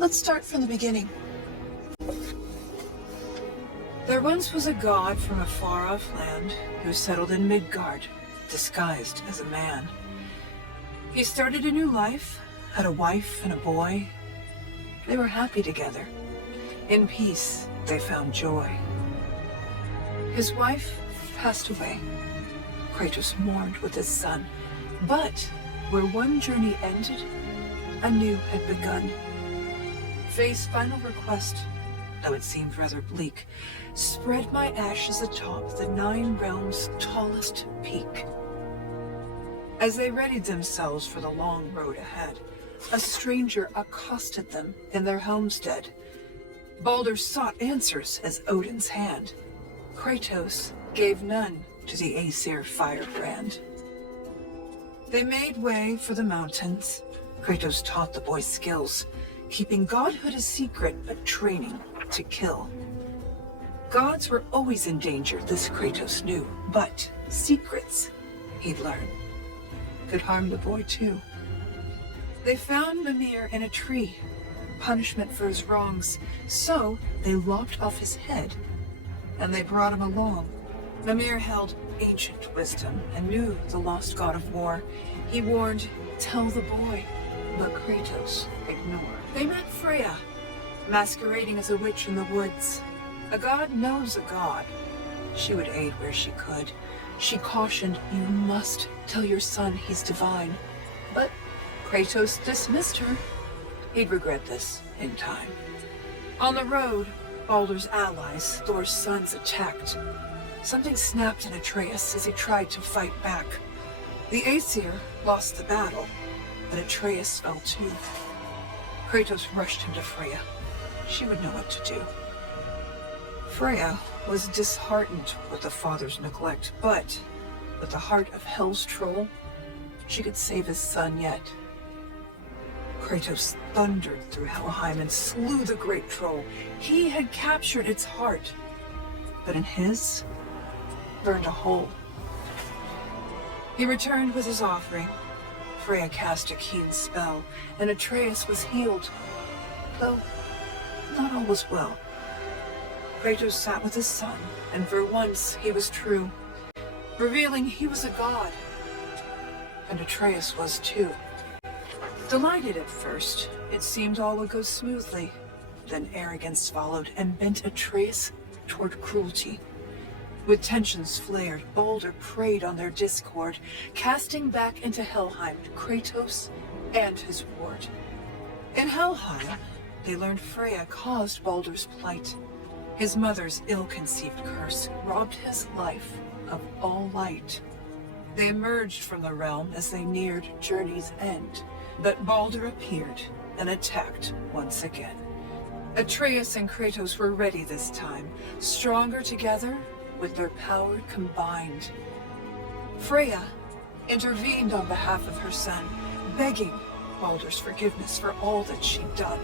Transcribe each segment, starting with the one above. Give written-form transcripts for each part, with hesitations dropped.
Let's start from the beginning. There once was a god from a far-off land who settled in Midgard, disguised as a man. He started a new life, had a wife and a boy. They were happy together. In peace, they found joy. His wife passed away. Kratos mourned with his son, but where one journey ended, a new had begun. Faye's final request, though it seemed rather bleak, spread my ashes atop the 9 realms' tallest peak. As they readied themselves for the long road ahead, a stranger accosted them in their homestead. Baldur sought answers as Odin's hand. Kratos gave none to the Aesir firebrand. They made way for the mountains. Kratos taught the boy skills, keeping godhood a secret but training to kill. Gods were always in danger, this Kratos knew, but secrets, he'd learn, could harm the boy too. They found Mimir in a tree, punishment for his wrongs, so they lopped off his head, and they brought him along. Mimir held ancient wisdom and knew the lost god of war. He warned, tell the boy, but Kratos ignored. They met Freya, masquerading as a witch in the woods. A god knows a god. She would aid where she could. She cautioned, you must tell your son he's divine. But Kratos dismissed her. He'd regret this in time. On the road, Baldur's allies, Thor's sons, attacked. Something snapped in Atreus as he tried to fight back. The Aesir lost the battle, but Atreus fell too. Kratos rushed him to Freya. She would know what to do. Freya was disheartened with the father's neglect, but with the heart of Hell's troll, she could save his son yet. Kratos thundered through Helheim and slew the great troll. He had captured its heart, but in his, burned a hole. He returned with his offering. Freya cast a keen spell, and Atreus was healed, though not all was well. Kratos sat with his son, and for once he was true, revealing he was a god, and Atreus was too. Delighted at first, it seemed all would go smoothly. Then arrogance followed and bent Atreus toward cruelty. With tensions flared, Baldur preyed on their discord, casting back into Helheim Kratos and his ward. In Helheim, they learned Freya caused Baldur's plight. His mother's ill-conceived curse robbed his life of all light. They emerged from the realm as they neared journey's end, but Baldur appeared and attacked once again. Atreus and Kratos were ready this time, stronger together with their power combined. Freya intervened on behalf of her son, begging Baldur's forgiveness for all that she'd done.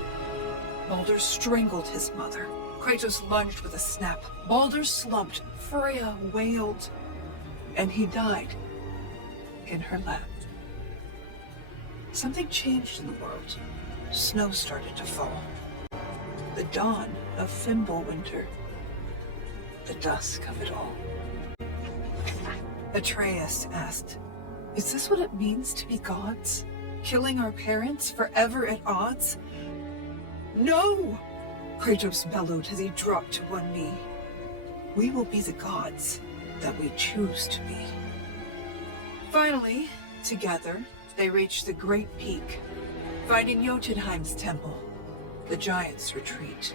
Baldur strangled his mother. Kratos lunged with a snap. Baldur slumped. Freya wailed. And he died in her lap. Something changed in the world. Snow started to fall. The dawn of Fimbulwinter. The dusk of it all. Atreus asked, is this what it means to be gods? Killing our parents forever at odds? No! Kratos bellowed as he dropped to one knee. We will be the gods that we choose to be. Finally, together, they reached the great peak, finding Jotunheim's temple, the giants' retreat.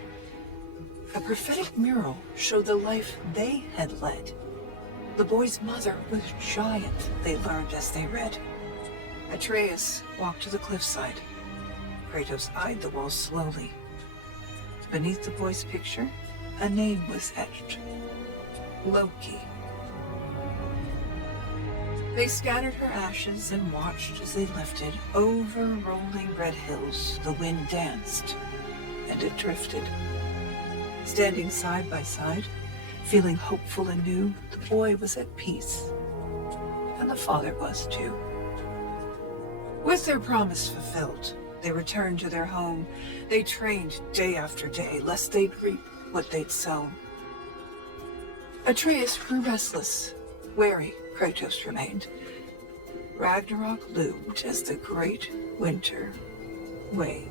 A prophetic mural showed the life they had led. The boy's mother was giant, they learned as they read. Atreus walked to the cliffside. Kratos eyed the wall slowly. Beneath the boy's picture, a name was etched. Loki. They scattered her ashes and watched as they lifted over rolling red hills. The wind danced, and it drifted. Standing side by side, feeling hopeful and new, the boy was at peace, and the father was too. With their promise fulfilled, They returned to their home. They trained day after day, lest they'd reap what they'd sown. Atreus grew restless. Wary, Kratos remained. Ragnarok loomed as the great winter waned.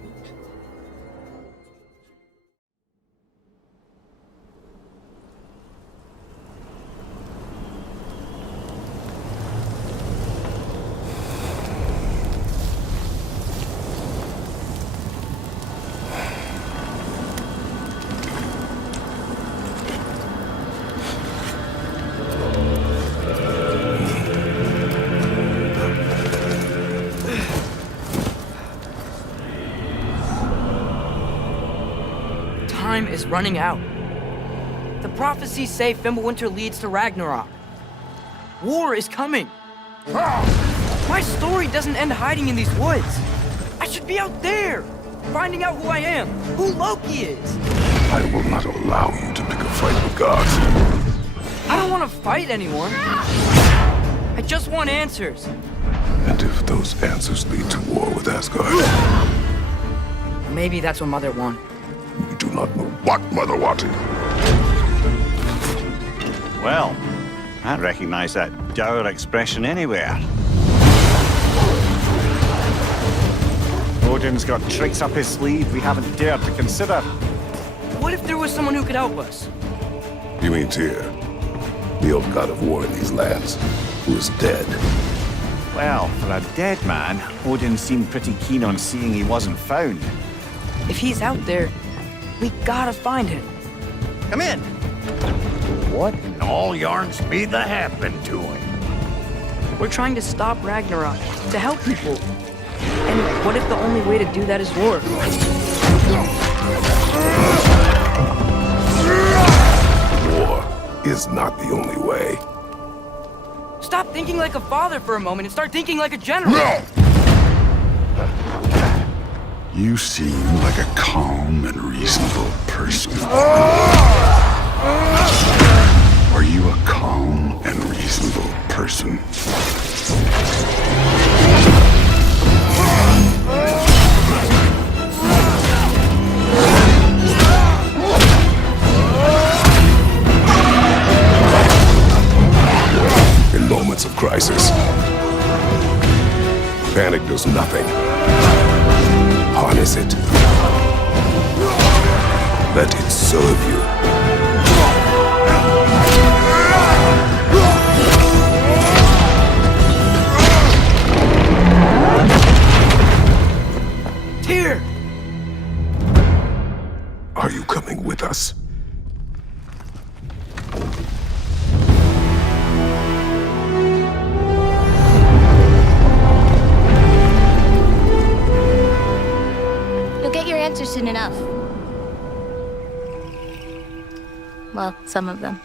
Time is running out. The prophecies say Fimbulwinter leads to Ragnarok. War is coming. My story doesn't end hiding in these woods. I should be out there, finding out who I am, who Loki is. I will not allow you to pick a fight with gods. I don't want to fight anyone. I just want answers. And if those answers lead to war with Asgard, Maybe that's what Mother wanted. you do not know what Mother wanted. Well, I recognize that dour expression anywhere. Odin's got tricks up his sleeve we haven't dared to consider. What if there was someone who could help us? You mean Tyr, the old god of war in these lands, who is dead? Well, for a dead man, Odin seemed pretty keen on seeing he wasn't found. If he's out there, we gotta find him. Come in. What in all yarns be the happened to him? We're trying to stop Ragnarok, to help people. And what if the only way to do that is war? War is not the only way. Stop thinking like a father for a moment and start thinking like a general. You seem like a calm and reasonable person. Are you a calm and reasonable person? In moments of crisis, panic does nothing. Harness it. Let it serve you. Tyr! Are you coming with us? You'll get your answers soon enough. Well, some of them.